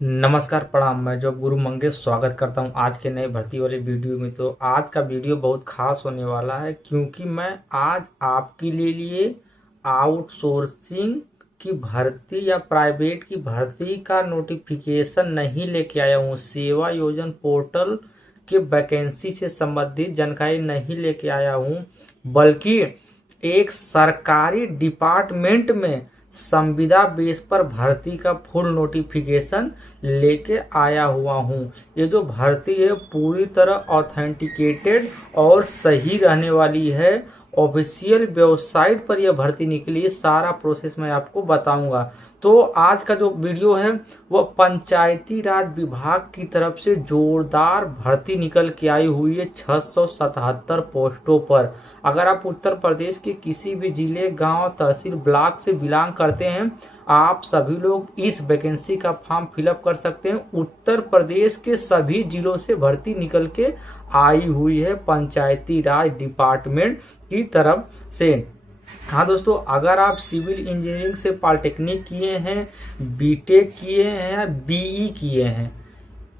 नमस्कार प्रणाम। मैं जो गुरु मंगेश स्वागत करता हूं आज के नए भर्ती वाले वीडियो में। तो आज का वीडियो बहुत खास होने वाला है क्योंकि मैं आज आपके लिए आउटसोर्सिंग की भर्ती या प्राइवेट की भर्ती का नोटिफिकेशन नहीं लेके आया हूं। सेवा योजन पोर्टल के वैकेंसी से संबंधित जानकारी नहीं लेके आया हूं, बल्कि एक सरकारी डिपार्टमेंट में संविदा बेस पर भर्ती का फुल नोटिफिकेशन लेके आया हुआ हूं। ये जो भर्ती है पूरी तरह ऑथेंटिकेटेड और सही रहने वाली है। ऑफिशियल वेबसाइट पर यह भर्ती निकली है, सारा प्रोसेस मैं आपको बताऊंगा। तो आज का जो वीडियो है वह पंचायती राज विभाग की तरफ से जोरदार भर्ती निकल के आई हुई है 677 पोस्टों पर। अगर आप उत्तर प्रदेश के किसी भी जिले, गांव, तहसील, ब्लॉक से बिलोंग करते हैं, आप सभी लोग इस वैकेंसी का फॉर्म फिलअप कर सकते हैं। उत्तर प्रदेश के सभी जिलों से भर्ती निकल के आई हुई है पंचायती राज डिपार्टमेंट की तरफ से। हाँ दोस्तों, अगर आप सिविल इंजीनियरिंग से पॉलिटेक्निक किए हैं, बीटेक किए हैं, बीई किए हैं,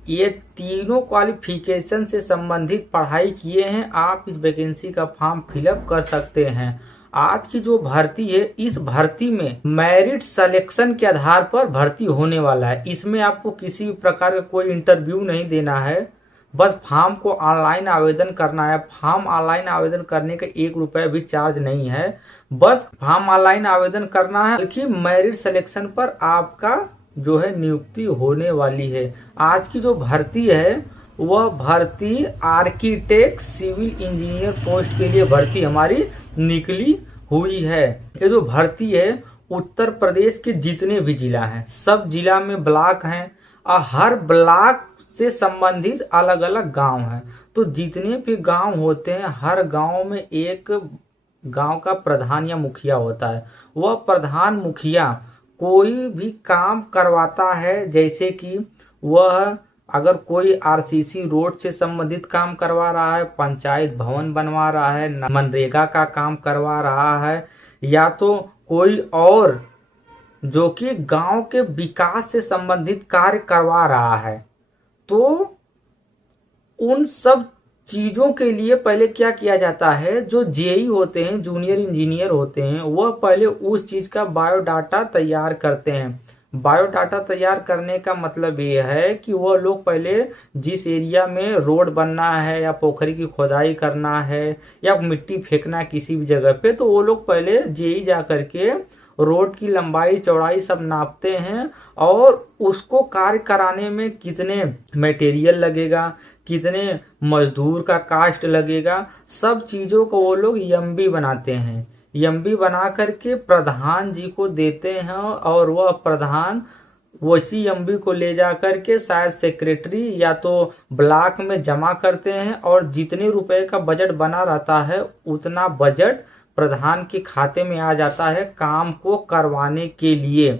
ये तीनों क्वालिफिकेशन से संबंधित पढ़ाई किए हैं, आप इस वैकेंसी का फॉर्म फिलअप कर सकते हैं। आज की जो भर्ती है, इस भर्ती में मेरिट सिलेक्शन के आधार पर भर्ती होने वाला है। इसमें आपको किसी भी प्रकार का कोई इंटरव्यू नहीं देना है, बस फॉर्म को ऑनलाइन आवेदन करना है। फॉर्म ऑनलाइन आवेदन करने का 1 रुपया भी चार्ज नहीं है, बस फॉर्म ऑनलाइन आवेदन करना है। बल्कि मेरिट सिलेक्शन पर आपका जो है नियुक्ति होने वाली है। आज की जो भर्ती है वह भर्ती आर्किटेक्ट सिविल इंजीनियर पोस्ट के लिए भर्ती हमारी निकली हुई है। ये जो भर्ती है उत्तर प्रदेश के जितने भी जिला हैं, सब जिला में ब्लॉक हैं और हर ब्लॉक से संबंधित अलग अलग गांव हैं। तो जितने भी गांव होते हैं, हर गांव में एक गांव का प्रधान या मुखिया होता है। वह प्रधान मुखिया कोई भी काम करवाता है, जैसे कि वह अगर कोई आरसीसी रोड से संबंधित काम करवा रहा है, पंचायत भवन बनवा रहा है, मनरेगा का काम करवा रहा है, या तो कोई और जो कि गांव के विकास से संबंधित कार्य करवा रहा है, तो उन सब चीजों के लिए पहले क्या किया जाता है, जो जेई होते हैं, जूनियर इंजीनियर होते हैं, वह पहले उस चीज का बायोडाटा तैयार करते हैं। बायोडाटा तैयार करने का मतलब ये है कि वह लोग पहले जिस एरिया में रोड बनना है या पोखरी की खोदाई करना है या मिट्टी फेंकना है किसी भी जगह पे, तो वो लोग पहले जेई जा करके रोड की लंबाई चौड़ाई सब नापते हैं और उसको कार्य कराने में कितने मटेरियल लगेगा, कितने मजदूर का कास्ट लगेगा, सब चीजों को वो लोग एमबी बनाते हैं। एमबी बना करके प्रधान जी को देते हैं और वह प्रधान उसी एमबी को ले जा करके शायद सेक्रेटरी या तो ब्लॉक में जमा करते हैं, और जितने रुपए का बजट बना रहता है उतना बजट प्रधान के खाते में आ जाता है काम को करवाने के लिए।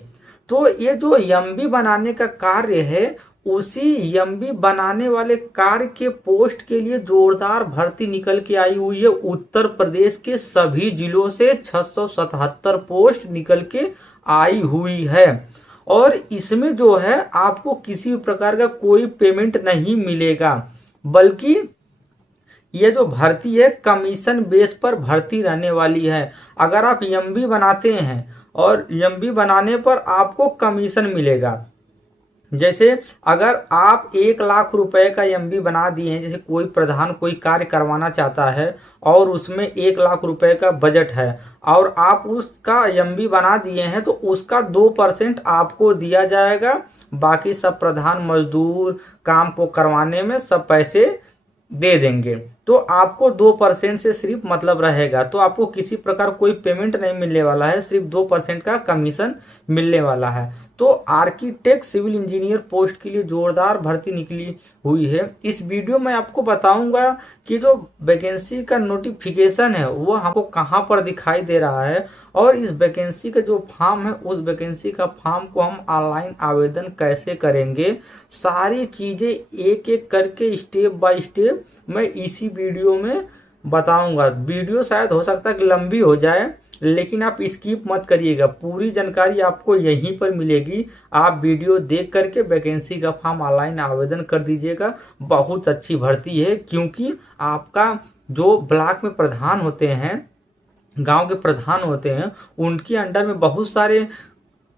तो ये जो एमबी बनाने का कार्य है, उसी एमबी बनाने वाले कार्य के पोस्ट के लिए जोरदार भर्ती निकल के आई हुई है। उत्तर प्रदेश के सभी जिलों से 677 पोस्ट निकल के आई हुई है, और इसमें जो है आपको किसी प्रकार का कोई पेमेंट नहीं मिलेगा, बल्कि ये जो भर्ती है कमीशन बेस पर भर्ती रहने वाली है। अगर आप एमबी बनाते हैं और एमबी बनाने पर आपको कमीशन मिलेगा, जैसे अगर आप 1 लाख रुपए का एमबी बना दिए हैं, जैसे कोई प्रधान कोई कार्य करवाना चाहता है और उसमें 1 लाख रुपए का बजट है और आप उसका एमबी बना दिए हैं, तो उसका 2% आपको दिया जाएगा। बाकी सब प्रधान मजदूर काम को करवाने में सब पैसे दे देंगे, तो आपको 2% से सिर्फ मतलब रहेगा। तो आपको किसी प्रकार कोई पेमेंट नहीं मिलने वाला है, सिर्फ 2% का कमीशन मिलने वाला है। तो आर्किटेक्ट सिविल इंजीनियर पोस्ट के लिए जोरदार भर्ती निकली हुई है। इस वीडियो में आपको बताऊंगा कि जो वैकेंसी का नोटिफिकेशन है वो हमको कहां पर दिखाई दे रहा है, और इस वैकेंसी का जो फॉर्म है उस वैकेंसी का फॉर्म को हम ऑनलाइन आवेदन कैसे करेंगे, सारी चीजें एक एक करके स्टेप बाय स्टेप मैं इसी वीडियो में बताऊंगा। वीडियो शायद हो सकता है कि लंबी हो जाए, लेकिन आप स्किप मत करिएगा, पूरी जानकारी आपको यहीं पर मिलेगी। आप वीडियो देख करके वैकेंसी का फॉर्म ऑनलाइन आवेदन कर दीजिएगा। बहुत अच्छी भर्ती है, क्योंकि आपका जो ब्लॉक में प्रधान होते हैं, गांव के प्रधान होते हैं, उनके अंडर में बहुत सारे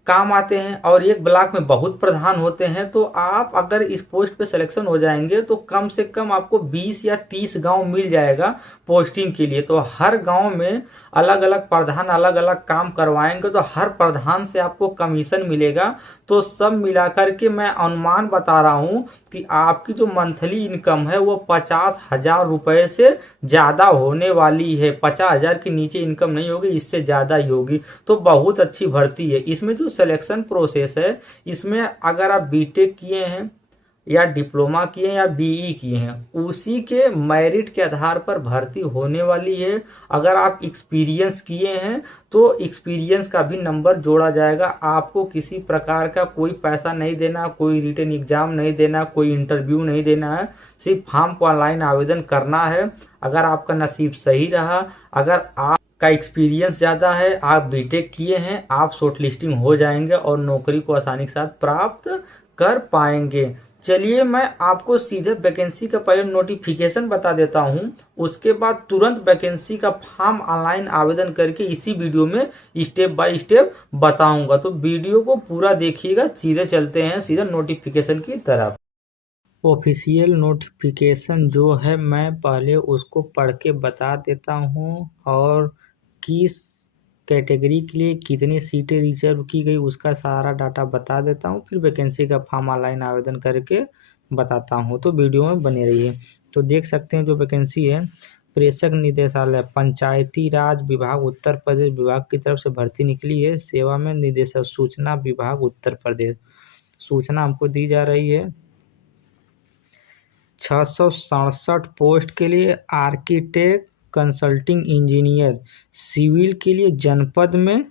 काम आते हैं और एक ब्लॉक में बहुत प्रधान होते हैं। तो आप अगर इस पोस्ट पे सिलेक्शन हो जाएंगे तो कम से कम आपको 20 या 30 गांव मिल जाएगा पोस्टिंग के लिए। तो हर गांव में अलग अलग प्रधान अलग अलग काम करवाएंगे, तो हर प्रधान से आपको कमीशन मिलेगा। तो सब मिलाकर के मैं अनुमान बता रहा हूं कि आपकी जो मंथली इनकम है वो 50,000 रुपए से ज्यादा होने वाली है। 50,000 के नीचे इनकम नहीं होगी, इससे ज्यादा ही होगी। तो बहुत अच्छी भर्ती है। इसमें जो सिलेक्शन प्रोसेस है, इसमें अगर आप बीटेक किए हैं या डिप्लोमा किए हैं या बीई किए हैं, उसी के मेरिट के आधार पर भर्ती होने वाली है। अगर आप एक्सपीरियंस किए हैं तो एक्सपीरियंस का भी नंबर जोड़ा जाएगा। आपको किसी प्रकार का कोई पैसा नहीं देना, कोई रिटन एग्जाम नहीं देना, कोई इंटरव्यू नहीं देना है। सिर्फ फॉर्म को ऑनलाइन आवेदन करना है। अगर आपका नसीब सही रहा, अगर आप का एक्सपीरियंस ज़्यादा है, आप बीटेक किए हैं, आप शॉर्ट लिस्टिंग हो जाएंगे और नौकरी को आसानी के साथ प्राप्त कर पाएंगे। चलिए मैं आपको सीधे वैकेंसी का पहले नोटिफिकेशन बता देता हूं, उसके बाद तुरंत वैकेंसी का फॉर्म ऑनलाइन आवेदन करके इसी वीडियो में स्टेप बाय स्टेप बताऊंगा। तो वीडियो को पूरा देखिएगा। सीधे चलते हैं सीधे नोटिफिकेशन की तरफ। ऑफिशियल नोटिफिकेशन जो है मैं पहले उसको पढ़ के बता देता हूँ, और किस कैटेगरी के लिए कितनी सीटें रिजर्व की गई उसका सारा डाटा बता देता हूँ। फिर वैकेंसी का फॉर्म ऑनलाइन आवेदन करके बताता हूँ, तो वीडियो में बने रहिए। तो देख सकते हैं जो वैकेंसी है, प्रेषक निदेशालय पंचायती राज विभाग उत्तर प्रदेश विभाग की तरफ से भर्ती निकली है। सेवा में निदेशक सूचना विभाग उत्तर प्रदेश। सूचना हमको दी जा रही है 667 पोस्ट के लिए आर्किटेक्ट कंसल्टिंग इंजीनियर सिविल के लिए जनपद में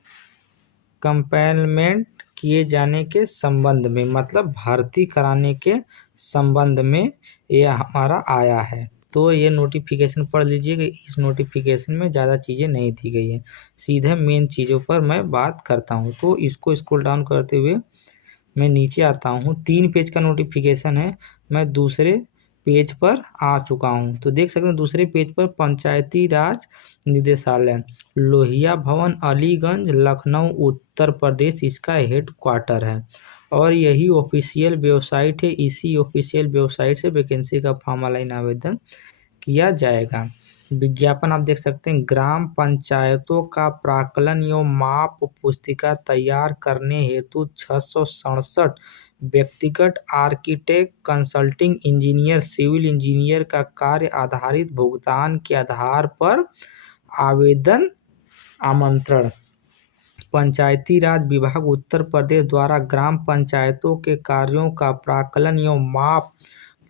कंपेलमेंट किए जाने के संबंध में, मतलब भर्ती कराने के संबंध में ये हमारा आया है। तो ये नोटिफिकेशन पढ़ लीजिएगा। इस नोटिफिकेशन में ज़्यादा चीज़ें नहीं दी गई है, सीधे मेन चीज़ों पर मैं बात करता हूँ। तो इसको स्क्रॉल डाउन करते हुए मैं नीचे आता हूँ। 3 पेज का नोटिफिकेशन है, मैं दूसरे पेज पर आ चुका हूँ। तो देख सकते हैं दूसरे पेज पर पंचायती राज निदेशालय लोहिया भवन अलीगंज लखनऊ उत्तर प्रदेश इसका हेड क्वार्टर है, और यही ऑफिशियल वेबसाइट है। इसी ऑफिशियल वेबसाइट से वैकेंसी का फॉर्म ऑनलाइन आवेदन किया जाएगा। विज्ञापन आप देख सकते हैं, ग्राम पंचायतों का प्राक्कलन एवं माप पुस्तिका तैयार करने हेतु 667 व्यक्तिगत architect consulting engineer civil engineer का कार्य आधारित भुगतान के आधार पर आवेदन आमंत्रण। पंचायती राज विभाग उत्तर प्रदेश द्वारा ग्राम पंचायतों के कार्यों का प्राक्कलन एवं माप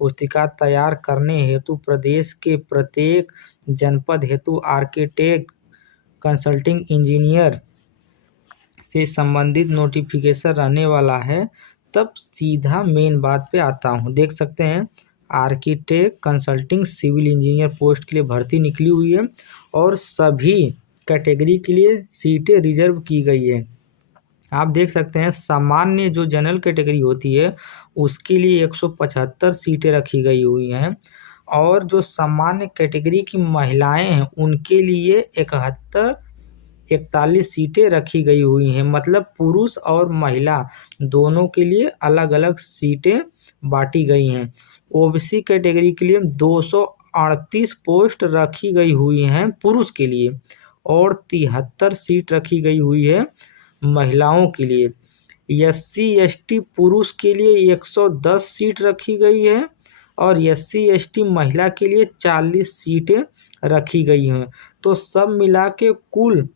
पुस्तिका तैयार करने हेतु प्रदेश के प्रत्येक जनपद हेतु आर्किटेक्ट कंसल्टिंग इंजीनियर से संबंधित नोटिफिकेशन रहने वाला है। तब सीधा मेन बात पे आता हूँ। देख सकते हैं architect consulting civil engineer post के लिए भर्ती निकली हुई है, और सभी कैटेगरी के लिए सीटें रिजर्व की गई है। आप देख सकते हैं सामान्य जो जनरल कैटेगरी होती है उसके लिए 175 सीटें रखी गई हुई हैं, और जो सामान्य कैटेगरी की महिलाएं हैं उनके लिए 41 सीटें रखी गई हुई हैं। मतलब पुरुष और महिला दोनों के लिए अलग अलग सीटें बांटी गई हैं। ओबीसी कैटेगरी के लिए 238 पोस्ट रखी गई हुई हैं पुरुष के लिए, और 73 सीट रखी गई हुई है महिलाओं के लिए। एससी एसटी पुरुष के लिए 110 सीट रखी गई है, और एससी एसटी महिला के लिए 40 सीटें रखी गई हैं। तो सब मिला के कुल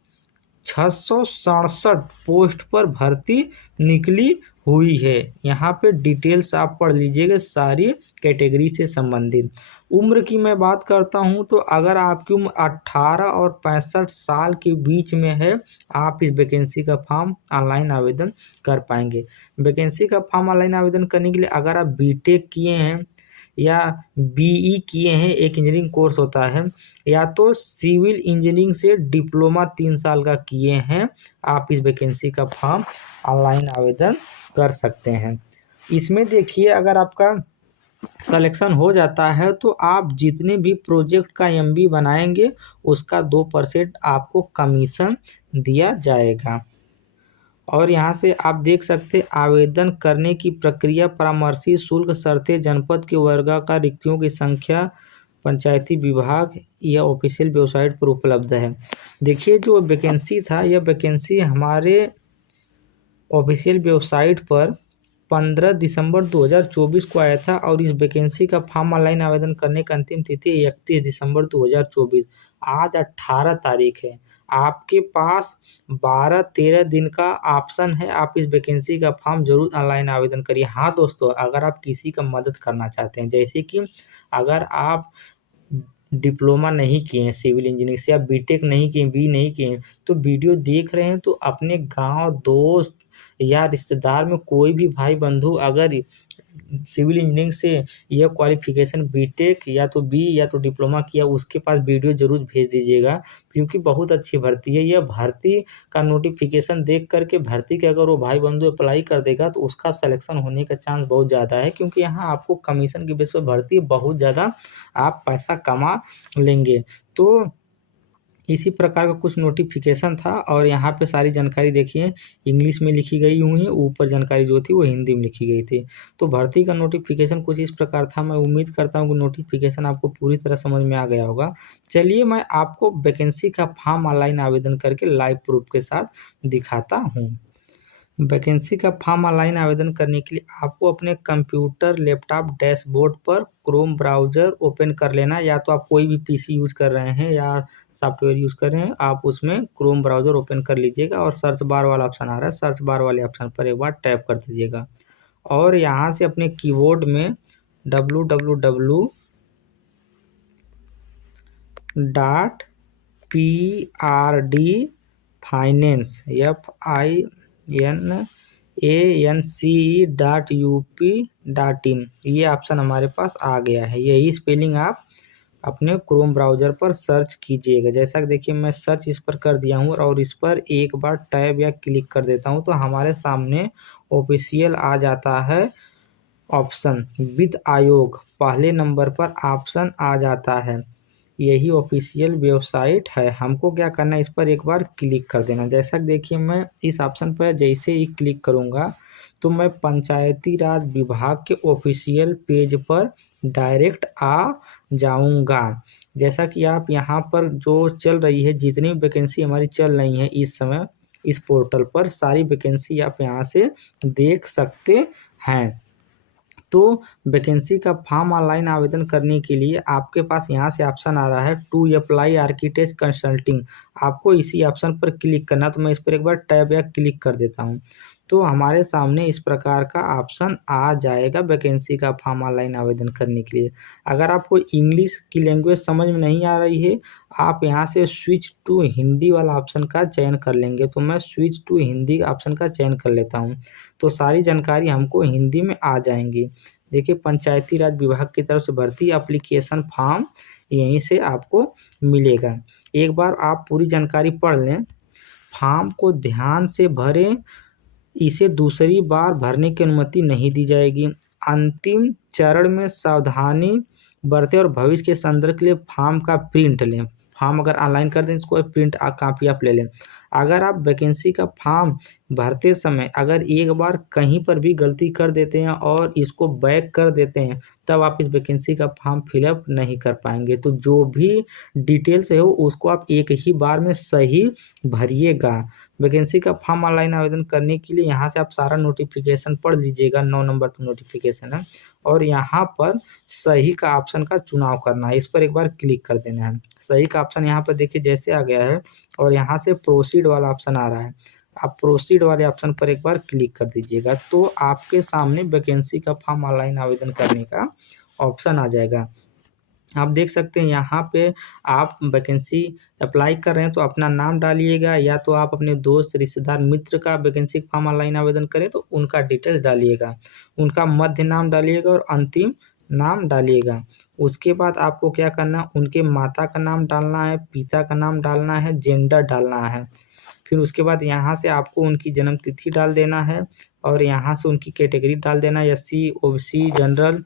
667 पोस्ट पर भर्ती निकली हुई है। यहाँ पे डिटेल्स आप पढ़ लीजिएगा सारी कैटेगरी से संबंधित। उम्र की मैं बात करता हूँ तो अगर आपकी उम्र 18 और 65 साल के बीच में है, आप इस वैकेंसी का फॉर्म ऑनलाइन आवेदन कर पाएंगे। वैकेंसी का फॉर्म ऑनलाइन आवेदन करने के लिए अगर आप बीटेक किए हैं या बीई किए हैं, एक इंजीनियरिंग कोर्स होता है, या तो सिविल इंजीनियरिंग से डिप्लोमा 3 साल का किए हैं, आप इस वैकेंसी का फॉर्म ऑनलाइन आवेदन कर सकते हैं। इसमें देखिए अगर आपका सिलेक्शन हो जाता है तो आप जितने भी प्रोजेक्ट का एमबी बनाएंगे उसका 2% आपको कमीशन दिया जाएगा। और यहाँ से आप देख सकते आवेदन करने की प्रक्रिया, परामर्शी शुल्क, शर्तें, जनपद के वर्गाकार रिक्तियों की संख्या पंचायती विभाग या ऑफिशियल वेबसाइट पर उपलब्ध है। देखिए जो वैकेंसी था यह वैकेंसी हमारे ऑफिशियल वेबसाइट पर 15 दिसंबर 2024 को आया था और इस वैकेंसी का फॉर्म ऑनलाइन आवेदन करने का अंतिम तिथि 31 दिसंबर 2024। आज 18 तारीख है, आपके पास 12-13 दिन का ऑप्शन है, आप इस वैकेंसी का फॉर्म जरूर ऑनलाइन आवेदन करिए। हाँ दोस्तों, अगर आप किसी का मदद करना चाहते हैं, जैसे कि अगर आप डिप्लोमा नहीं किए हैं सिविल इंजीनियरिंग से, या बीटेक नहीं किए, बी नहीं किए, तो वीडियो देख रहे हैं तो अपने गांव, दोस्त या रिश्तेदार में कोई भी भाई बंधु अगर सिविल इंजीनियरिंग से यह क्वालिफिकेशन बीटेक या तो बी या तो डिप्लोमा किया, उसके पास वीडियो जरूर भेज दीजिएगा, क्योंकि बहुत अच्छी भर्ती है। यह भर्ती का नोटिफिकेशन देख करके भर्ती के अगर वो भाई बंधु अप्लाई कर देगा तो उसका सिलेक्शन होने का चांस बहुत ज़्यादा है, क्योंकि यहाँ आपको कमीशन के बेस पर भर्ती बहुत ज़्यादा आप पैसा कमा लेंगे। तो इसी प्रकार का कुछ नोटिफिकेशन था और यहाँ पे सारी जानकारी देखिए इंग्लिश में लिखी गई हुई है, ऊपर जानकारी जो थी वो हिंदी में लिखी गई थी। तो भर्ती का नोटिफिकेशन कुछ इस प्रकार था। मैं उम्मीद करता हूँ कि नोटिफिकेशन आपको पूरी तरह समझ में आ गया होगा। चलिए मैं आपको वैकेंसी का फॉर्म ऑनलाइन आवेदन करके लाइव प्रूफ के साथ दिखाता हूँ। वैकेंसी का फॉर्म ऑनलाइन आवेदन करने के लिए आपको अपने कंप्यूटर, लैपटॉप, डैशबोर्ड पर क्रोम ब्राउज़र ओपन कर लेना, या तो आप कोई भी पीसी यूज़ कर रहे हैं या सॉफ्टवेयर यूज़ कर रहे हैं, आप उसमें क्रोम ब्राउज़र ओपन कर लीजिएगा और सर्च बार वाला ऑप्शन आ रहा है, सर्च बार वाले ऑप्शन पर एक बार टैप कर दीजिएगा और यहाँ से अपने कीबोर्ड में www.prd.finance.up.in ये ऑप्शन हमारे पास आ गया है। यही स्पेलिंग आप अपने क्रोम ब्राउज़र पर सर्च कीजिएगा। जैसा कि देखिए मैं सर्च इस पर कर दिया हूँ और इस पर एक बार टैब या क्लिक कर देता हूँ तो हमारे सामने ऑफिशियल आ जाता है ऑप्शन वित्त आयोग, पहले नंबर पर ऑप्शन आ जाता है। यही ऑफिशियल वेबसाइट है। हमको क्या करना है, इस पर एक बार क्लिक कर देना। जैसा कि देखिए मैं इस ऑप्शन पर जैसे ही क्लिक करूंगा तो मैं पंचायती राज विभाग के ऑफिशियल पेज पर डायरेक्ट आ जाऊंगा। जैसा कि आप यहाँ पर जो चल रही है, जितनी वैकेंसी हमारी चल रही है इस समय इस पोर्टल पर, सारी वैकेंसी आप यहाँ से देख सकते हैं। तो वैकेंसी का फॉर्म ऑनलाइन आवेदन करने के लिए आपके पास यहाँ से ऑप्शन आ रहा है टू अप्लाई आर्किटेक्ट कंसल्टिंग, आपको इसी ऑप्शन पर क्लिक करना। तो मैं इस पर एक बार टैब या क्लिक कर देता हूँ तो हमारे सामने इस प्रकार का ऑप्शन आ जाएगा वैकेंसी का फॉर्म ऑनलाइन आवेदन करने के लिए। अगर आपको इंग्लिश की लैंग्वेज समझ में नहीं आ रही है, आप यहाँ से स्विच टू हिंदी वाला ऑप्शन का चयन कर लेंगे। तो मैं स्विच टू हिंदी ऑप्शन का चयन कर लेता हूँ तो सारी जानकारी हमको हिंदी में आ जाएंगी। देखिए पंचायती राज विभाग की तरफ से भर्ती एप्लीकेशन फॉर्म यहीं से आपको मिलेगा। एक बार आप पूरी जानकारी पढ़ लें, फॉर्म को ध्यान से भरें, इसे दूसरी बार भरने की अनुमति नहीं दी जाएगी। अंतिम चरण में सावधानी बरतें और भविष्य के संदर्भ के लिए फॉर्म का प्रिंट लें। फॉर्म अगर ऑनलाइन कर दें इसको प्रिंट कापी आप ले लें। अगर आप वैकेंसी का फॉर्म भरते समय अगर एक बार कहीं पर भी गलती कर देते हैं और इसको बैक कर देते हैं तब आप इस वैकेंसी का फॉर्म फिलअप नहीं कर पाएंगे। तो जो भी डिटेल्स है उसको आप एक ही बार में सही भरिएगा। वैकेंसी का फॉर्म ऑनलाइन आवेदन करने के लिए यहाँ से आप सारा नोटिफिकेशन पढ़ लीजिएगा, 9 नंबर का नोटिफिकेशन है और यहाँ पर सही का ऑप्शन का चुनाव करना है, इस पर एक बार क्लिक कर देना है। सही का ऑप्शन यहाँ पर देखिए जैसे आ गया है और यहाँ से प्रोसीड वाला ऑप्शन आ रहा है, आप प्रोसीड वाले ऑप्शन पर एक बार क्लिक कर दीजिएगा तो आपके सामने वैकेंसी का फॉर्म ऑनलाइन आवेदन करने का ऑप्शन आ जाएगा। आप देख सकते हैं यहाँ पे आप वैकेंसी अप्लाई कर रहे हैं तो अपना नाम डालिएगा, या तो आप अपने दोस्त, रिश्तेदार, मित्र का वैकेंसी फॉर्म ऑनलाइन आवेदन करें तो उनका डिटेल्स डालिएगा, उनका मध्य नाम डालिएगा और अंतिम नाम डालिएगा। उसके बाद आपको क्या करना है, उनके माता का नाम डालना है, पिता का नाम डालना है, जेंडर डालना है। फिर उसके बाद यहाँ से आपको उनकी जन्म तिथि डाल देना है और यहाँ से उनकी कैटेगरी डाल देना है, एससी, ओबीसी, जनरल।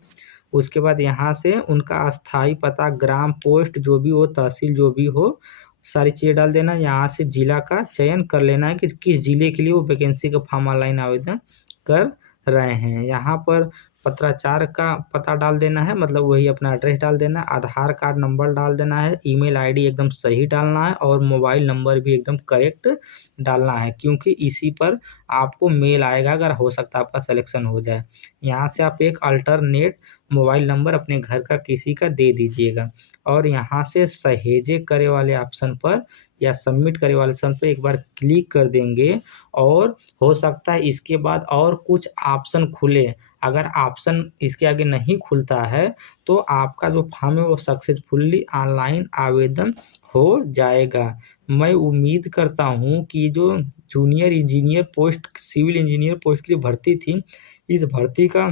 उसके बाद यहाँ से उनका अस्थाई पता, ग्राम, पोस्ट जो भी हो, तहसील जो भी हो, सारी चीज़ें डाल देना। यहाँ से जिला का चयन कर लेना है कि किस जिले के लिए वो वैकेंसी का फॉर्म ऑनलाइन आवेदन कर रहे हैं। यहाँ पर पत्राचार का पता डाल देना है, मतलब वही अपना एड्रेस डाल देना है, आधार कार्ड नंबर डाल देना है, ईमेल आईडी एकदम सही डालना है और मोबाइल नंबर भी एकदम करेक्ट डालना है, क्योंकि इसी पर आपको मेल आएगा अगर हो सकता है आपका सिलेक्शन हो जाए। यहाँ से आप एक अल्टरनेट मोबाइल नंबर अपने घर का किसी का दे दीजिएगा और यहाँ से सहेजे करे वाले ऑप्शन पर या सबमिट करे वाले ऑप्शन पर एक बार क्लिक कर देंगे और हो सकता है इसके बाद और कुछ ऑप्शन खुले। अगर ऑप्शन इसके आगे नहीं खुलता है तो आपका जो फॉर्म है वो सक्सेसफुली ऑनलाइन आवेदन हो जाएगा। मैं उम्मीद करता हूँ कि जो junior engineer post, civil engineer post की भर्ती थी, इस भर्ती का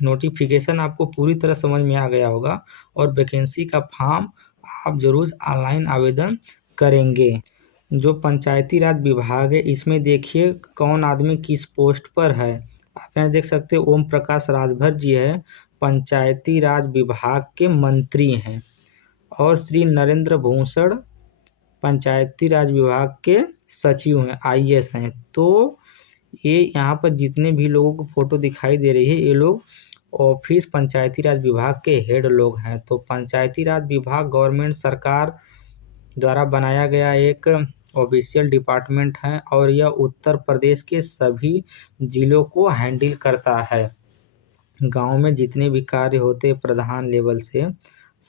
नोटिफिकेशन आपको पूरी तरह समझ में आ गया होगा और वैकेंसी का फॉर्म आप जरूर ऑनलाइन आवेदन करेंगे। जो पंचायती राज विभाग है इसमें देखिए कौन आदमी किस पोस्ट पर है। आप यहाँ देख सकते हैं ओम प्रकाश राजभर जी है, पंचायती राज विभाग के मंत्री हैं और श्री नरेंद्र भूषण पंचायती राज विभाग के सचिव हैं, आईएएस हैं। तो ये यहाँ पर जितने भी लोगों को फोटो दिखाई दे रही है ये लोग ऑफिस पंचायती राज विभाग के हेड लोग हैं। तो पंचायती राज विभाग गवर्नमेंट सरकार द्वारा बनाया गया एक ऑफिशियल डिपार्टमेंट है और यह उत्तर प्रदेश के सभी जिलों को हैंडल करता है। गांव में जितने भी कार्य होते हैं प्रधान लेवल से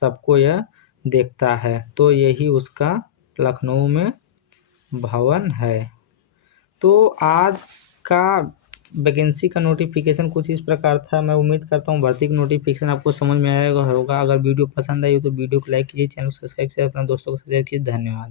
सबको यह देखता है। तो यही उसका लखनऊ में भवन है। तो आज का वैकेंसी का नोटिफिकेशन कुछ इस प्रकार था। मैं उम्मीद करता हूँ भर्ती की नोटिफिकेशन आपको समझ में आएगा होगा। अगर वीडियो पसंद आई हो तो वीडियो को लाइक कीजिए, चैनल को सब्सक्राइब कीजिए, अपने दोस्तों को शेयर कीजिए। धन्यवाद।